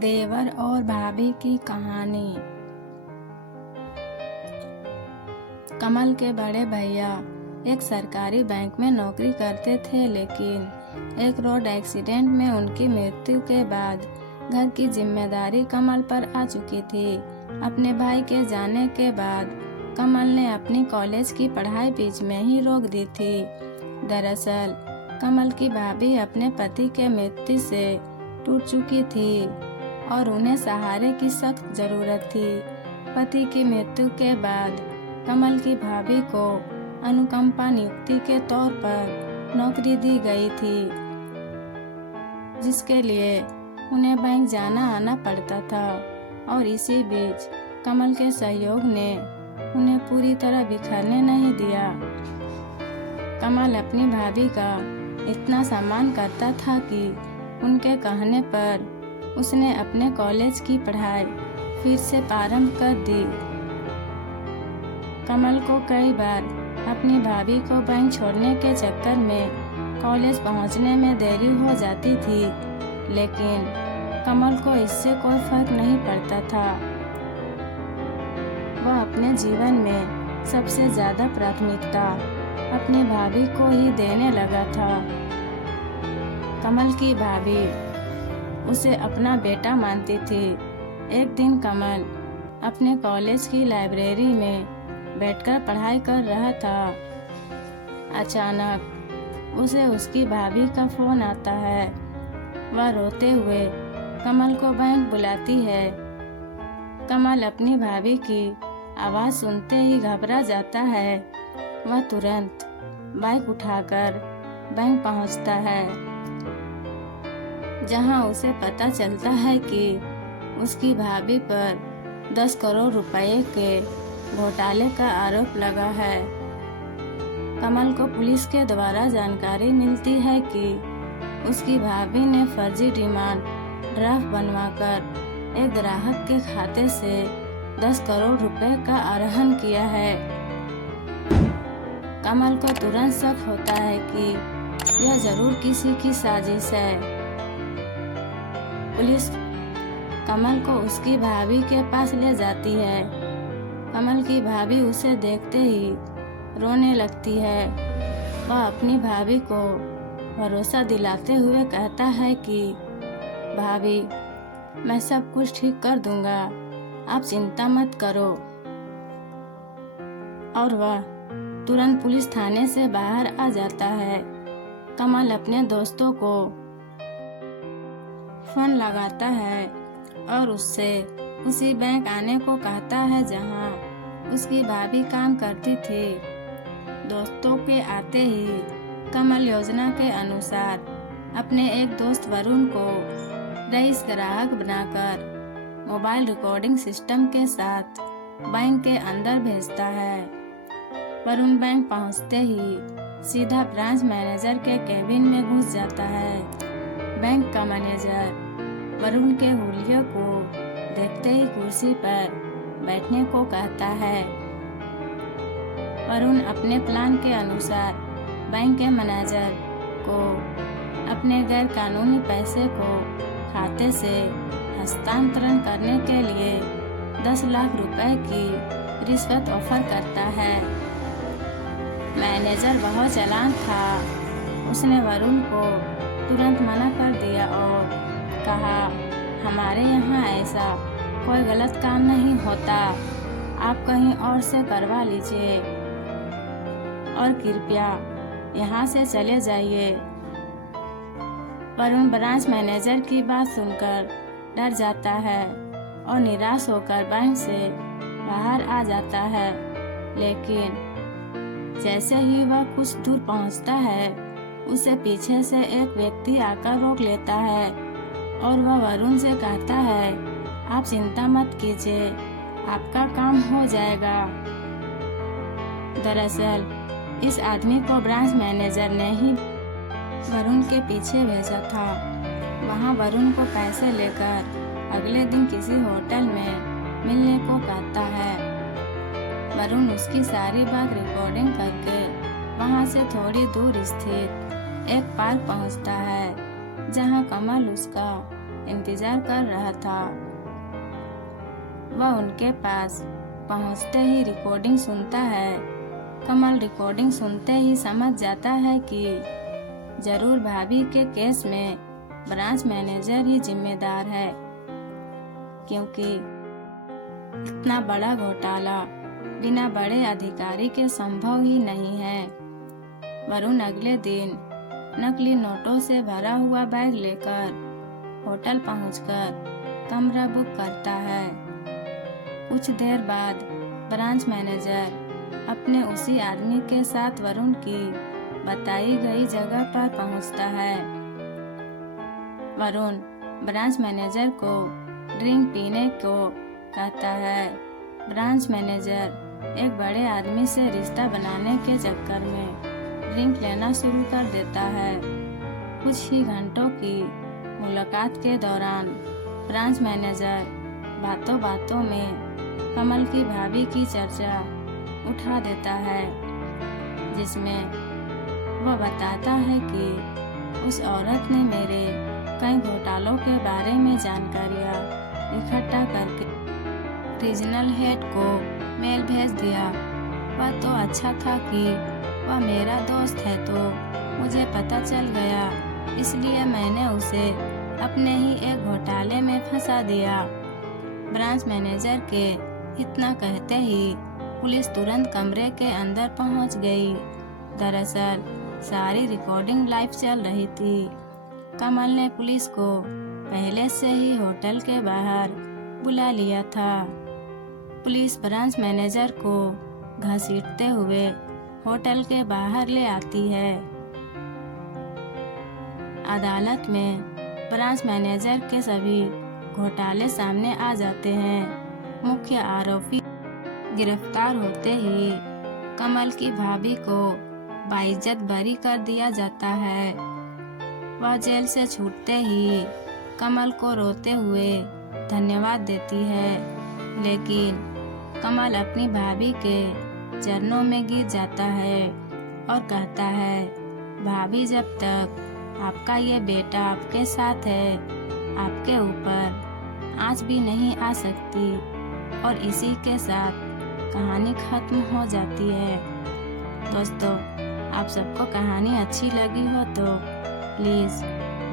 देवर और भाभी की कहानी। कमल के बड़े भैया एक सरकारी बैंक में नौकरी करते थे, लेकिन एक रोड एक्सीडेंट में उनकी मृत्यु के बाद घर की जिम्मेदारी कमल पर आ चुकी थी। अपने भाई के जाने के बाद कमल ने अपनी कॉलेज की पढ़ाई बीच में ही रोक दी थी। दरअसल कमल की भाभी अपने पति के मृत्यु से टूट चुकी थी और उन्हें सहारे की सख्त जरूरत थी। पति की मृत्यु के बाद कमल की भाभी को अनुकंपा नियुक्ति के तौर पर नौकरी दी गई थी, जिसके लिए उन्हें बैंक जाना आना पड़ता था। और इसी बीच कमल के सहयोग ने उन्हें पूरी तरह बिखरने नहीं दिया। कमल अपनी भाभी का इतना सम्मान करता था कि उनके कहने पर उसने अपने कॉलेज की पढ़ाई फिर से प्रारंभ कर दी। कमल को कई बार अपनी भाभी को बैंक छोड़ने के चक्कर में कॉलेज पहुंचने में देरी हो जाती थी, लेकिन कमल को इससे कोई फर्क नहीं पड़ता था। वह अपने जीवन में सबसे ज्यादा प्राथमिकता अपनी भाभी को ही देने लगा था। कमल की भाभी उसे अपना बेटा मानती थी। एक दिन कमल अपने कॉलेज की लाइब्रेरी में बैठकर पढ़ाई कर रहा था। अचानक उसे उसकी भाभी का फोन आता है। वह रोते हुए कमल को बैंक बुलाती है। कमल अपनी भाभी की आवाज़ सुनते ही घबरा जाता है। वह तुरंत बाइक उठाकर बैंक पहुंचता है, जहां उसे पता चलता है कि उसकी भाभी पर 10 करोड़ रुपए के घोटाले का आरोप लगा है। कमल को पुलिस के द्वारा जानकारी मिलती है कि उसकी भाभी ने फर्जी डिमांड ड्राफ्ट बनवाकर एक ग्राहक के खाते से 10 करोड़ रुपए का आहरण किया है। कमल को तुरंत शक होता है कि यह जरूर किसी की साजिश है। पुलिस कमल को उसकी भाभी के पास ले जाती है। कमल की भाभी उसे देखते ही रोने लगती है। वह अपनी भाभी को भरोसा दिलाते हुए कहता है कि भाभी, मैं सब कुछ ठीक कर दूंगा, आप चिंता मत करो। और वह तुरंत पुलिस थाने से बाहर आ जाता है। कमल अपने दोस्तों को फोन लगाता है और उससे उसी बैंक आने को कहता है जहां उसकी भाभी काम करती थी। दोस्तों के आते ही कमल योजना के अनुसार अपने एक दोस्त वरुण को रईस ग्राहक बनाकर मोबाइल रिकॉर्डिंग सिस्टम के साथ बैंक के अंदर भेजता है। वरुण बैंक पहुंचते ही सीधा ब्रांच मैनेजर के केबिन में घुस जाता है। बैंक का मैनेजर वरुण के हुलिये को देखते ही कुर्सी पर बैठने को कहता है। वरुण अपने प्लान के अनुसार बैंक के मैनेजर को अपने गैर कानूनी पैसे को खाते से हस्तांतरण करने के लिए 10 लाख रुपए की रिश्वत ऑफर करता है। मैनेजर बहुत चालाक था। उसने वरुण को तुरंत मना कर दिया और कहा, हमारे यहाँ ऐसा कोई गलत काम नहीं होता, आप कहीं और से करवा लीजिए और कृपया यहाँ से चले जाइए। वरुण ब्रांच मैनेजर की बात सुनकर डर जाता है और निराश होकर बैंक से बाहर आ जाता है। लेकिन जैसे ही वह कुछ दूर पहुंचता है, उसे पीछे से एक व्यक्ति आकर रोक लेता है और वह वरुण से कहता है, आप चिंता मत कीजिए, आपका काम हो जाएगा। दरअसल इस आदमी को ब्रांच मैनेजर ने ही वरुण के पीछे भेजा था। वहां वरुण को पैसे लेकर अगले दिन किसी होटल में मिलने को कहता है। वरुण उसकी सारी बात रिकॉर्डिंग करके वहां से थोड़ी दूर स्थित एक पार्क पहुंचता है, जहां कमल उसका इंतजार कर रहा था। वह उनके पास पहुंचते ही रिकॉर्डिंग सुनता है। कमल रिकॉर्डिंग सुनते ही समझ जाता है कि जरूर भाभी के केस में ब्रांच मैनेजर ही जिम्मेदार है, क्योंकि इतना बड़ा घोटाला बिना बड़े अधिकारी के संभव ही नहीं है। वरुण अगले दिन नकली नोटों से भरा हुआ बैग लेकर होटल पहुंचकर कमरा बुक करता है। कुछ देर बाद ब्रांच मैनेजर अपने उसी आदमी के साथ वरुण की बताई गई जगह पर पहुंचता है। वरुण ब्रांच मैनेजर को ड्रिंक पीने को कहता है। ब्रांच मैनेजर एक बड़े आदमी से रिश्ता बनाने के चक्कर में ड्रिंक लेना शुरू कर देता है। कुछ ही घंटों की मुलाकात के दौरान ब्रांच मैनेजर बातों बातों में कमल की भाभी की चर्चा उठा देता है, जिसमें वह बताता है कि उस औरत ने मेरे कई घोटालों के बारे में जानकारियाँ इकट्ठा करके रीजनल हेड को मेल भेज दिया। वह तो अच्छा था कि वह मेरा दोस्त है, तो मुझे पता चल गया, इसलिए मैंने उसे अपने ही एक घोटाले में फंसा दिया। ब्रांच मैनेजर के इतना कहते ही पुलिस तुरंत कमरे के अंदर पहुंच गई। दरअसल सारी रिकॉर्डिंग लाइव चल रही थी। कमल ने पुलिस को पहले से ही होटल के बाहर बुला लिया था। पुलिस ब्रांच मैनेजर को घसीटते हुए होटल के बाहर ले आती है। अदालत में ब्रांच मैनेजर के सभी घोटाले सामने आ जाते हैं। मुख्य आरोपी गिरफ्तार होते ही कमल की भाभी को बाइज्जत बरी कर दिया जाता है। वह जेल से छूटते ही कमल को रोते हुए धन्यवाद देती है, लेकिन कमल अपनी भाभी के चरणों में गिर जाता है और कहता है, भाभी, जब तक आपका ये बेटा आपके साथ है, आपके ऊपर आँच भी नहीं आ सकती। और इसी के साथ कहानी खत्म हो जाती है। दोस्तों, आप सबको कहानी अच्छी लगी हो तो प्लीज़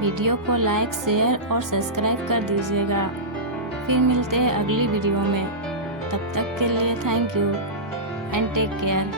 वीडियो को लाइक, शेयर और सब्सक्राइब कर दीजिएगा। फिर मिलते हैं अगली वीडियो में। तब तक के लिए thank you and take care.